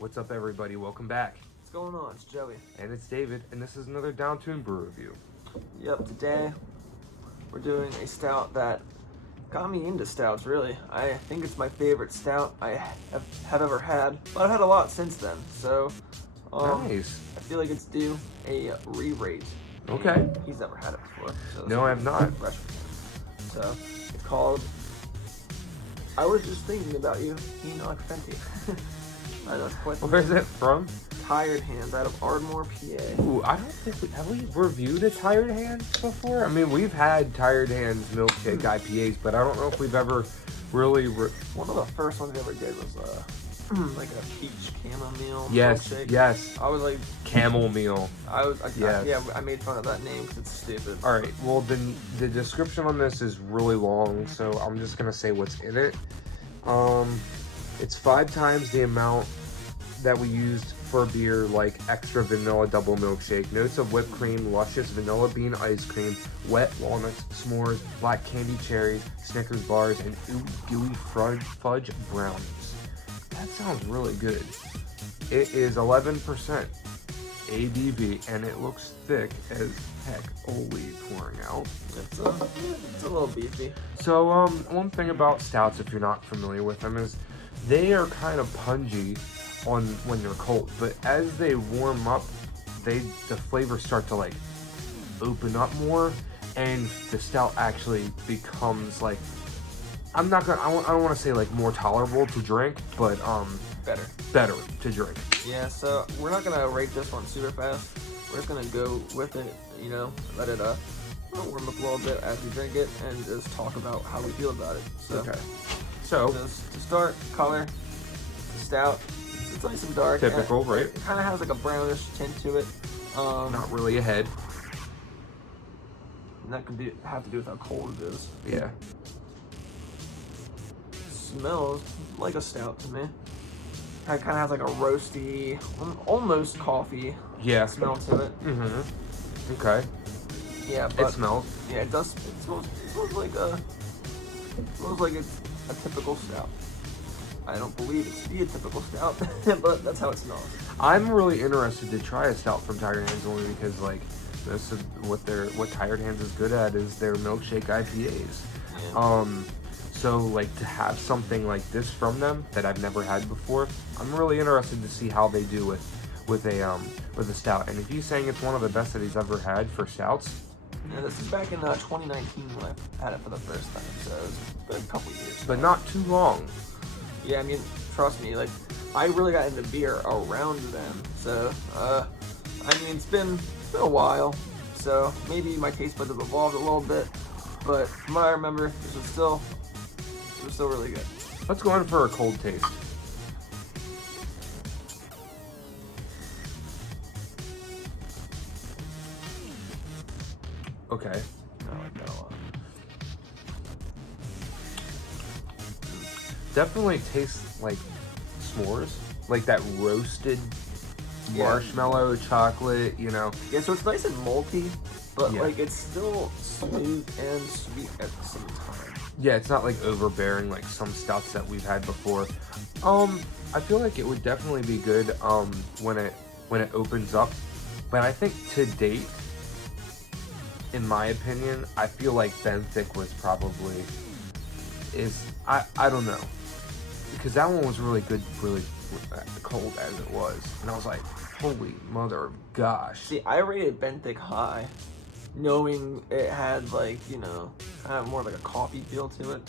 What's up, everybody? Welcome back. What's going on? It's Joey. And it's David, and this is another Downtuned Brew review. Yep, today we're doing a stout that got me into stouts, really. I think it's my favorite stout I have ever had, but I've had a lot since then, so Nice. I feel like it's due a re-rate. Okay. He's never had it before. So No, I have not. fresh for him. So it's called I Was Just Thinking About You, Henok Fentie. I know it's quite Where is it from? Tired Hands out of Ardmore, PA. Ooh, I don't think have we reviewed a Tired Hands before? I mean, we've had Tired Hands milkshake IPAs, but I don't know if we've ever really. One of the first ones we ever did was like a peach chamomile Yes, milkshake. yes. I was like, Camel meal. I made fun of that name because it's stupid. All right. Well, the description on this is really long, so I'm just gonna say what's in it. It's 5 times the amount that we used for a beer like extra vanilla double milkshake. Notes of whipped cream, luscious vanilla bean ice cream, wet walnuts, s'mores, black candy cherries, Snickers bars, and gooey fudge brownies. That sounds really good. It is 11% ABV, and it looks thick as heck. Holy, pouring out. It's a little beefy. So, one thing about stouts, if you're not familiar with them, is they are kind of pungy on when they're cold, but as they warm up, the flavors start to like open up more, and the stout actually becomes like, I don't want to say like more tolerable to drink, but better to drink. Yeah, so we're not gonna rate this one super fast. We're just gonna go with it, let it warm up a little bit as we drink it, and just talk about how we feel about it. So, Okay. So just to start, color, stout. It's nice and dark. Typical, right? It kind of has like a brownish tint to it. Not really a head. And that could have to do with how cold it is. Yeah. Smells like a stout to me. It kind of has like a roasty, almost coffee smell to it. Mm-hmm. Okay. Yeah, but It smells. Yeah, it does. It smells like it's a typical stout. I don't believe it's a typical stout, but that's how it smells. I'm really interested to try a stout from Tired Hands only because like this is what Tired Hands is good at is their milkshake IPAs. Yeah. So like to have something like this from them that I've never had before, I'm really interested to see how they do with a stout. And if he's saying it's one of the best that he's ever had for stouts. Yeah, this is back in 2019 when I had it for the first time, so it's been a couple years. But not too long. Yeah, I mean, trust me, like, I really got into beer around then, so, I mean, it's been a while, so maybe my taste buds have evolved a little bit, but from what I remember, it was still really good. Let's go in for a cold taste. Okay. I like that a lot. Definitely tastes like s'mores, like that roasted marshmallow chocolate, Yeah, so it's nice and malty, but Yeah. like it's still smooth and sweet at the same time. Yeah, it's not like overbearing like some stouts that we've had before. I feel like it would definitely be good when it opens up, but I think to date, in my opinion, I feel like Benthic was probably I don't know, because that one was really good, really cold as it was, and I was like, holy mother of gosh. See, I rated Benthic high, knowing it had like, kind of more like a coffee feel to it.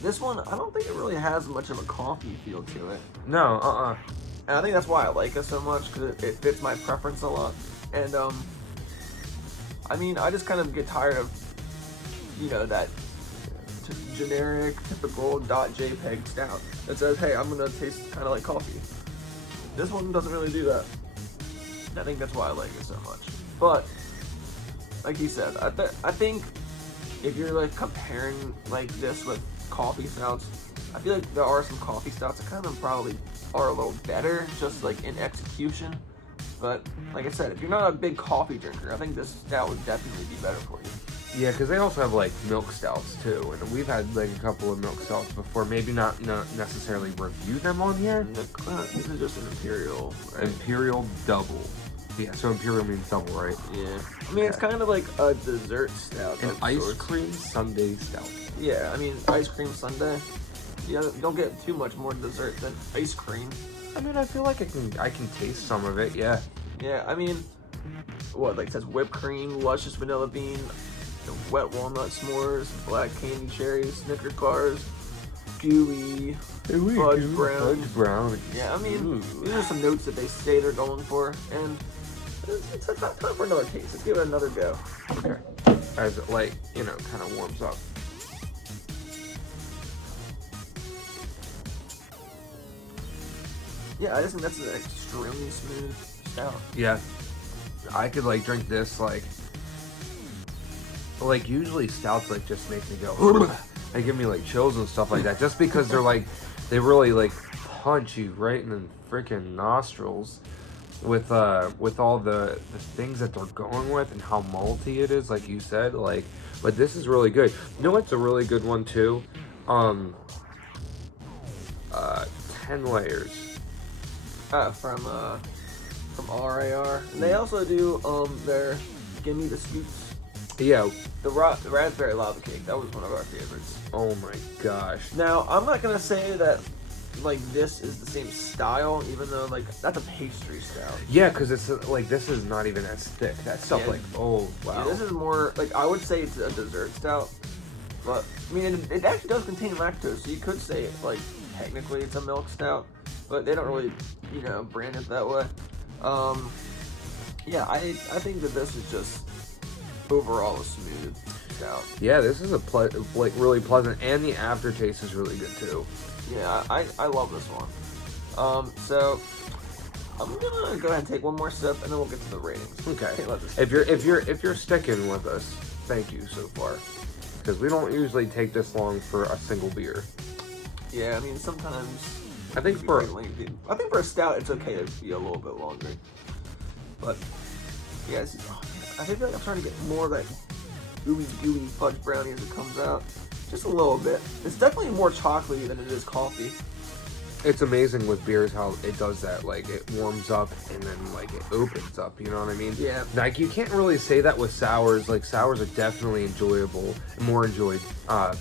This one, I don't think it really has much of a coffee feel to it. No, And I think that's why I like it so much, because it fits my preference a lot. And, I mean, I just kind of get tired of, that generic, typical .jpg stout that says, hey, I'm going to taste kind of like coffee. This one doesn't really do that. I think that's why I like it so much. But, like you said, I think if you're, like, comparing, like, this with coffee stouts, I feel like there are some coffee stouts that kind of probably are a little better, just, like, in execution. But, like I said, if you're not a big coffee drinker, I think this stout would definitely be better for you. Yeah, because they also have like milk stouts too, and we've had like a couple of milk stouts before. Maybe not necessarily review them on here. This is just an imperial, right? Imperial double. Yeah, so imperial means double, right? Yeah. I mean, it's kind of like a dessert stout. An ice cream sundae stout. Yeah, I mean, ice cream sundae. You don't get too much more dessert than ice cream. I mean, I feel like I can taste some of it. Yeah. Yeah, I mean, what, like it says whipped cream, luscious vanilla bean, wet walnut s'mores, black candy cherries, Snicker bars, gooey, fudge brownie. Fudge brownie. Yeah, I mean, these are some notes that they say they're going for, and it's time for another taste. Let's give it another go. Okay. As it, like, you know, kind of warms up. Yeah, I just think that's an extremely smooth stout. Yeah. I could, like, drink this, like usually stouts, like, just make me go, they give me, like, chills and stuff like that, just because they're, like, they really, like, punch you right in the freaking nostrils with all the things that they're going with and how malty it is, like you said, like, but this is really good. You know what's a really good one, too? 10 layers. From RAR. And they also do their Gimme the Scoops. Yeah. The raspberry lava cake. That was one of our favorites. Oh my gosh. Now, I'm not gonna say that like this is the same style, even though like that's a pastry style. Yeah, because it's like this is not even as thick. That stuff, Yeah. like, oh wow. Yeah, this is more like, I would say it's a dessert stout, but I mean it actually does contain lactose, so you could say like technically it's a milk stout, but they don't really, you know, brand it that way. Yeah, I think that this is just overall a smooth stout. Yeah, this is like really pleasant, and the aftertaste is really good too. Yeah, I love this one. So I'm gonna go ahead and take one more sip, and then we'll get to the ratings. Okay. Let this If you're sticking with us, thank you so far, because we don't usually take this long for a single beer. Yeah, I mean sometimes. I think for a stout, it's okay to be a little bit longer. But yeah, I feel like I'm trying to get more of that gooey fudge brownie as it comes out. Just a little bit. It's definitely more chocolatey than it is coffee. It's amazing with beers how it does that. Like, it warms up and then, like, it opens up. You know what I mean? Yeah. Like, you can't really say that with sours. Like, sours are definitely enjoyable, more enjoyed,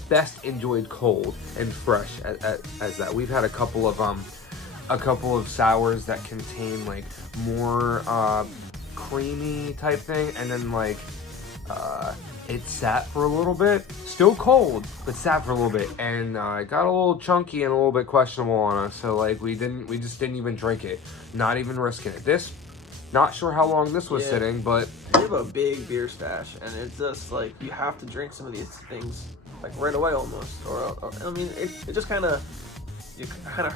best enjoyed cold and fresh as that. We've had a couple of sours that contain, like, more creamy type thing, and then, like, it sat for a little bit, still cold, but sat for a little bit, and it got a little chunky and a little bit questionable on us. So like we just didn't even drink it, not even risking it. This, not sure how long this was sitting, but we have a big beer stash, and it's just like you have to drink some of these things like right away almost. Or I mean, it just kind of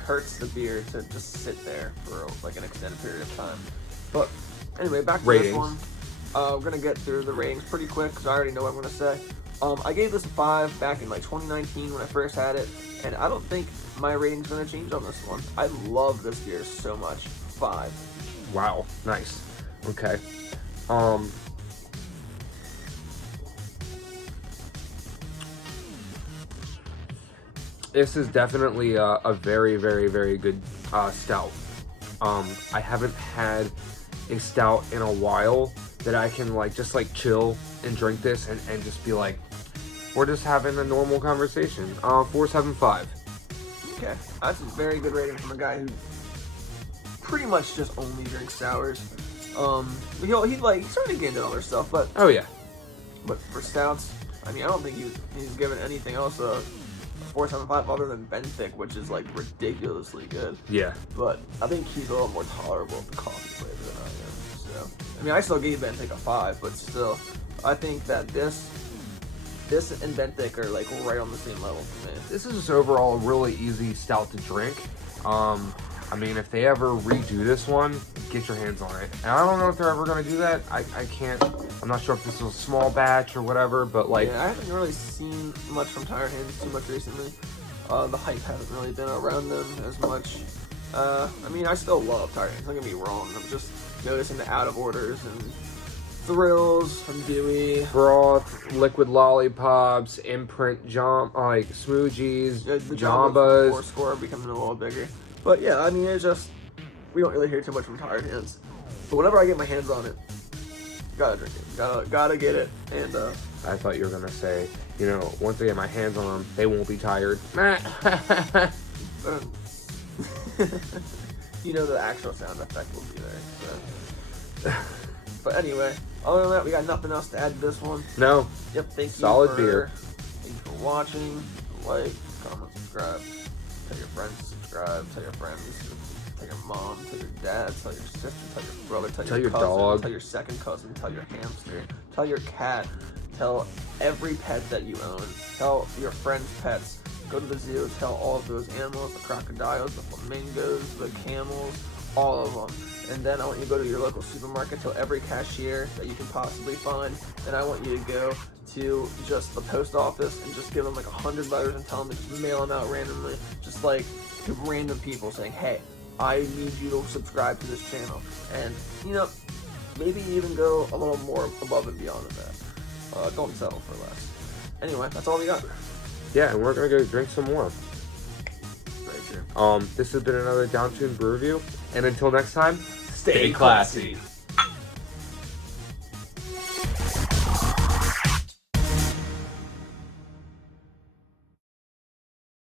hurts the beer to just sit there for like an extended period of time. But anyway, back to ratings. This one. We're gonna get through the ratings pretty quick because I already know what I'm gonna say. I gave this a 5 back in like 2019 when I first had it, and I don't think my rating's gonna change on this one. I love this beer so much. 5. wow, nice. Okay. This is definitely a very, very, very good stout. I haven't had a stout in a while that I can like just like chill and drink this and just be like, we're just having a normal conversation. 4.75. Okay, that's a very good rating from a guy who pretty much just only drinks sours. He's starting to get into other stuff, but Oh yeah. But for stouts, I mean, I don't think he's given anything else a 4.75 other than Benthic, which is like ridiculously good. Yeah. But I think he's a little more tolerable of the coffee flavor than I am. So I mean, I still gave Benthic a 5, but still, I think that this and Benthic are like right on the same level for me. This is just overall a really easy stout to drink. I mean, if they ever redo this one, get your hands on it. And I don't know if they're ever going to do that. I can't. I'm not sure if this was a small batch or whatever, but like. Yeah, I haven't really seen much from Tire Hands too much recently. The hype hasn't really been around them as much. I mean, I still love Tire Hands. Don't get me wrong. I'm just noticing the out of orders and Thrills from Dewey. Broth, liquid lollipops, imprint like smoogies, The jambas. Four score are becoming a little bigger. But yeah, I mean, it's just, we don't really hear too much from Tired Hands. But whenever I get my hands on it, gotta drink it. Gotta get it. And I thought you were gonna say, you know, once I get my hands on them, they won't be tired. You know, the actual sound effect will be there. So. But anyway, other than that, we got nothing else to add to this one. No. Yep, thank you. Solid beer. Thank you for watching. Like, comment, subscribe. Tell your friends to subscribe. Tell your friends. Tell your mom. Tell your dad. Tell your sister. Tell your brother. Tell your cousin. dog. Tell your second cousin. Tell your hamster. Tell your cat. Tell every pet that you own. Tell your friends' pets. Go to the zoo. Tell all of those animals. The crocodiles. The flamingos. The camels. All of them. And then I want you to go to your local supermarket, tell every cashier that you can possibly find. And I want you to go to just the post office and just give them like 100 letters and tell them to just mail them out randomly. Just like to random people saying, hey, I need you to subscribe to this channel. And, you know, maybe even go a little more above and beyond than that. Don't settle for less. Anyway, that's all we got. Yeah, and we're gonna go drink some more. Very true. This has been another Downtuned Brew review, and until next time, Stay classy.